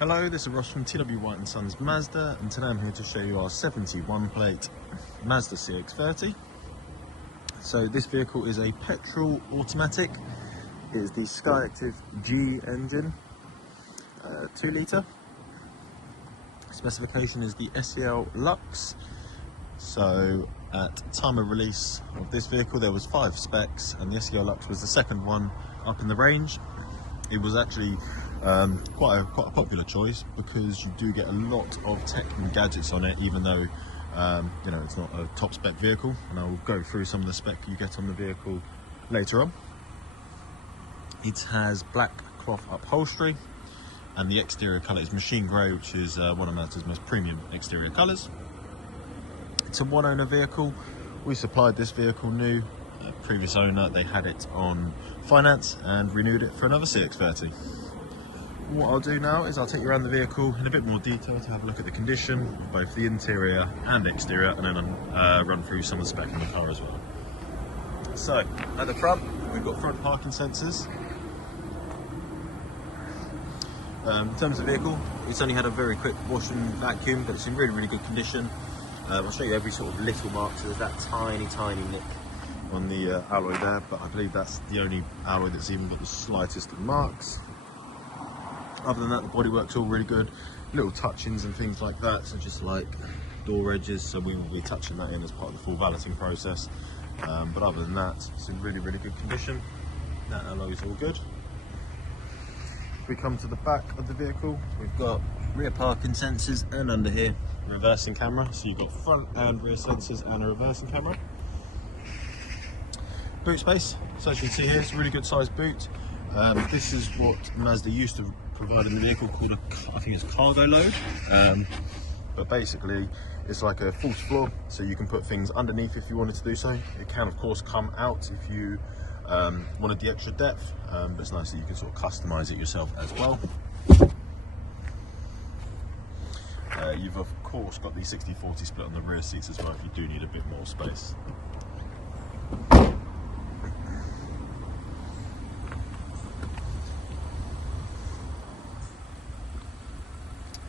Hello, this is Ross from TW White & Sons Mazda, and today I'm here to show you our 71 plate Mazda CX-30. So this vehicle is a petrol automatic. It is the SKYACTIV G engine, 2 litre. Specification is the SEL Lux. So at time of release of this vehicle there was 5 specs, and the SEL Lux was the second one up in the range. It was actually quite a popular choice because you do get a lot of tech and gadgets on it, even though you know, it's not a top spec vehicle, and I will go through some of the spec you get on the vehicle later on. It has black cloth upholstery, and the exterior colour is machine grey, which is one of Mazda's most premium exterior colours. It's a one owner vehicle. We supplied this vehicle new. Previous owner, they had it on finance and renewed it for another CX-30. What I'll do now is I'll take you around the vehicle in a bit more detail to have a look at the condition of both the interior and exterior, and then run through some of the spec in the car as well. So at the front we've got front parking sensors. In terms of the vehicle, it's only had a very quick wash and vacuum, but it's in really good condition. I'll show you every sort of little mark. So there's that tiny nick on the alloy there, but I believe that's the only alloy that's even got the slightest of marks. Other than that, the bodywork's all really good. Little touch-ins and things like that, so just like door edges, so we will be touching that in as part of the full valeting process. But other than that, it's in really good condition. That alloy is all good. If we come to the back of the vehicle, we've got rear parking sensors, and under here, reversing camera. So you've got front and rear sensors and a reversing camera. Boot space, so as you can see here, it's a really good sized boot. This is what Mazda used to provide in the vehicle, called I think it's cargo load. But basically it's like a false floor, so you can put things underneath if you wanted to do so. It can of course come out if you wanted the extra depth, but it's nice that you can sort of customize it yourself as well. You've of course got the 60-40 split on the rear seats as well if you do need a bit more space.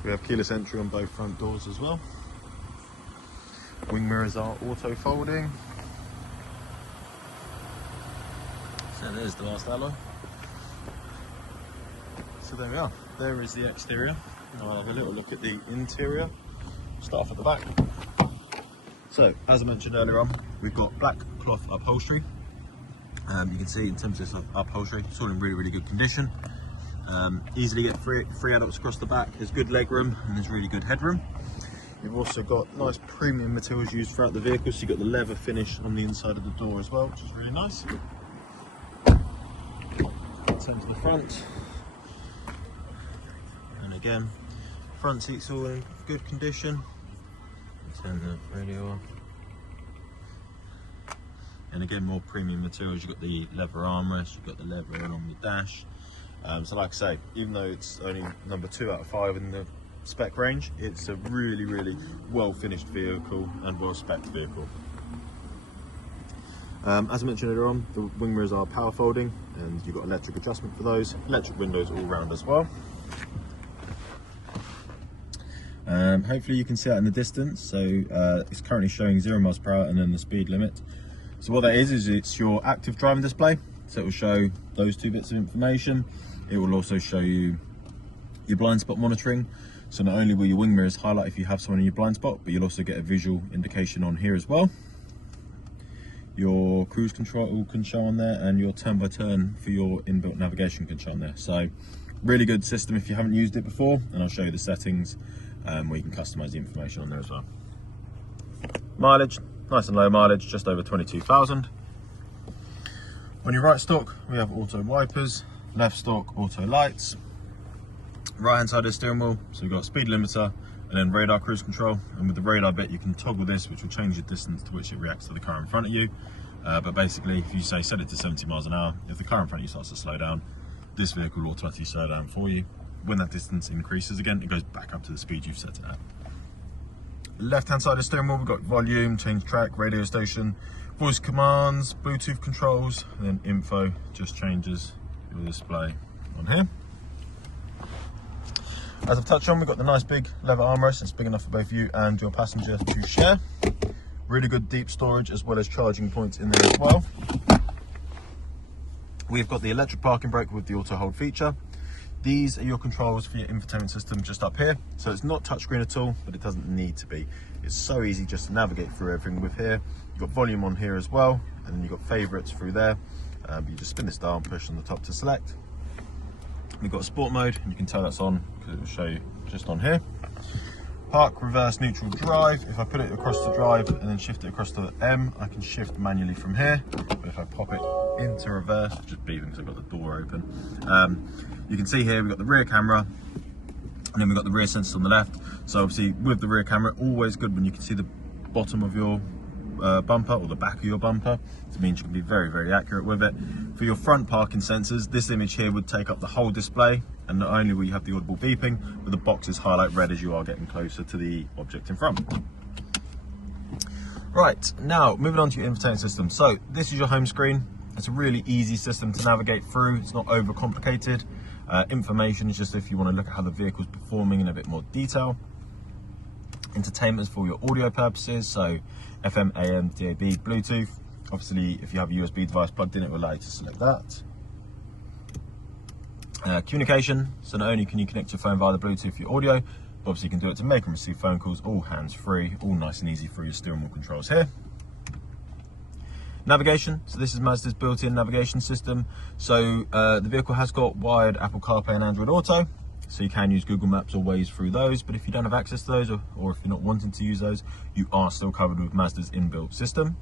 We have keyless entry on both front doors as well. Wing mirrors are auto folding. So there's the last alloy. So there we are. There is the exterior. Now I'll have a little look at the interior. Start off at the back. So as I mentioned earlier on, we've got black cloth upholstery. You can see in terms of upholstery, it's all in really good condition. Easily get three adults across the back. There's good leg room and there's really good headroom. You've also got nice premium materials used throughout the vehicle, so you've got the leather finish on the inside of the door as well, which is really nice. Turn to the front, and again, front seats all in good condition. Turn the radio on, and again, more premium materials. You've got the leather armrest, you've got the leather along the dash. So like I say, even though it's only number 2 out of 5 in the spec range, it's a really well finished vehicle and well specced vehicle. As I mentioned earlier on, the wing mirrors are power folding, and you've got electric adjustment for those. Electric windows all round as well. Hopefully you can see that in the distance. So it's currently showing 0 miles per hour and then the speed limit. So what that is it's your active driving display. So it will show those 2 bits of information. It will also show you your blind spot monitoring. So not only will your wing mirrors highlight if you have someone in your blind spot, but you'll also get a visual indication on here as well. Your cruise control can show on there, and your turn by turn for your inbuilt navigation can show on there. So really good system if you haven't used it before, and I'll show you the settings where you can customize the information on there as well. Mileage, nice and low mileage, just over 22,000. On your right stalk, we have auto wipers, left stalk, auto lights. Right hand side of the steering wheel, so we've got speed limiter and then radar cruise control. And with the radar bit, you can toggle this, which will change the distance to which it reacts to the car in front of you. But basically, if you say set it to 70 miles an hour, if the car in front of you starts to slow down, this vehicle will automatically slow down for you. When that distance increases again, it goes back up to the speed you've set it at. Left hand side of the steering wheel, we've got volume, change track, radio station, voice commands, Bluetooth controls, and then info just changes your display on here. As I've touched on, we've got the nice big leather armrest. It's big enough for both you and your passenger to share. Really good deep storage as well as charging points in there as well. We've got the electric parking brake with the auto hold feature. These are your controls for your infotainment system just up here. So it's not touchscreen at all, but it doesn't need to be. It's so easy just to navigate through everything with here. You've got volume on here as well, and then you've got favorites through there. You just spin this dial and push on the top to select. We've got sport mode, and you can tell that's on because it will show you just on here. Park, reverse, neutral, drive. If I put it across to drive and then shift it across to M, I can shift manually from here. But if I pop it into reverse, just beeping because I've got the door open. You can see here we've got the rear camera, and then we've got the rear sensors on the left. So obviously with the rear camera, always good when you can see the bottom of your bumper or the back of your bumper. It means you can be very, very accurate with it. For your front parking sensors, this image here would take up the whole display, and not only will you have the audible beeping, but the boxes highlight red as you are getting closer to the object in front. Right, now moving on to your infotainment system. So this is your home screen. It's a really easy system to navigate through. It's not overcomplicated. Information is just if you want to look at how the vehicle's performing in a bit more detail. Entertainment for your audio purposes, so FM, AM, DAB, Bluetooth. Obviously, if you have a USB device plugged in, it will allow you to select that. Communication, so not only can you connect your phone via the Bluetooth for your audio, but obviously you can do it to make and receive phone calls, all hands-free, all nice and easy through your steering wheel controls here. Navigation, so this is Mazda's built-in navigation system. So the vehicle has got wired Apple CarPlay and Android Auto, so you can use Google Maps or Waze through those, but if you don't have access to those, or if you're not wanting to use those, you are still covered with Mazda's inbuilt system.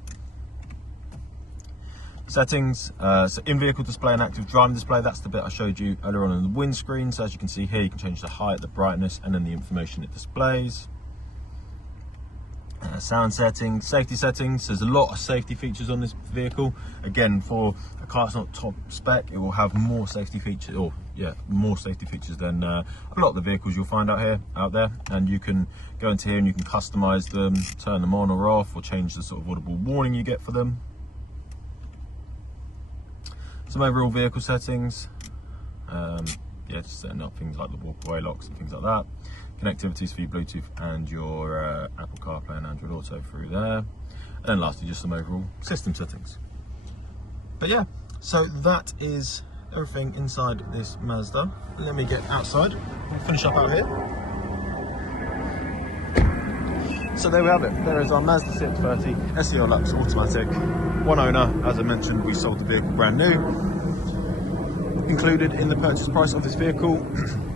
Settings, so in-vehicle display and active driving display, that's the bit I showed you earlier on in the windscreen. So as you can see here, you can change the height, the brightness, and then the information it displays. Sound settings, safety settings, there's a lot of safety features on this vehicle. Again, for a car that's not top spec, it will have more safety features, or yeah, more safety features than a lot of the vehicles you'll find out there. And you can go into here and you can customize them, turn them on or off, or change the sort of audible warning you get for them. Some overall vehicle settings, yeah, just setting up things like the walk-away locks and things like that. Connectivities for your Bluetooth and your Apple CarPlay and Android Auto through there. And then lastly, just some overall system settings. But yeah, so that is everything inside this Mazda. Let me get outside. We'll finish up out here. So there we have it. There is our Mazda CX-30 SEL Lux automatic. One owner, as I mentioned, we sold the vehicle brand new. Included in the purchase price of this vehicle,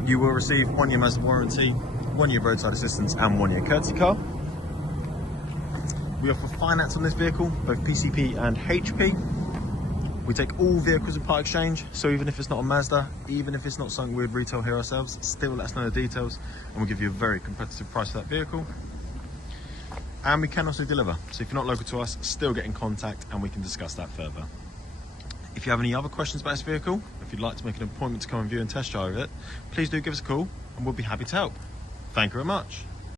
you will receive 1 year Mazda warranty, 1 year roadside assistance, and 1 year courtesy car. We offer finance on this vehicle, both PCP and HP. We take all vehicles in part exchange, so even if it's not a Mazda, even if it's not something we'd retail here ourselves, still let us know the details and we'll give you a very competitive price for that vehicle. And we can also deliver, so if you're not local to us, still get in contact and we can discuss that further. If you have any other questions about this vehicle, if you'd like to make an appointment to come and view and test drive it, please do give us a call and we'll be happy to help. Thank you very much.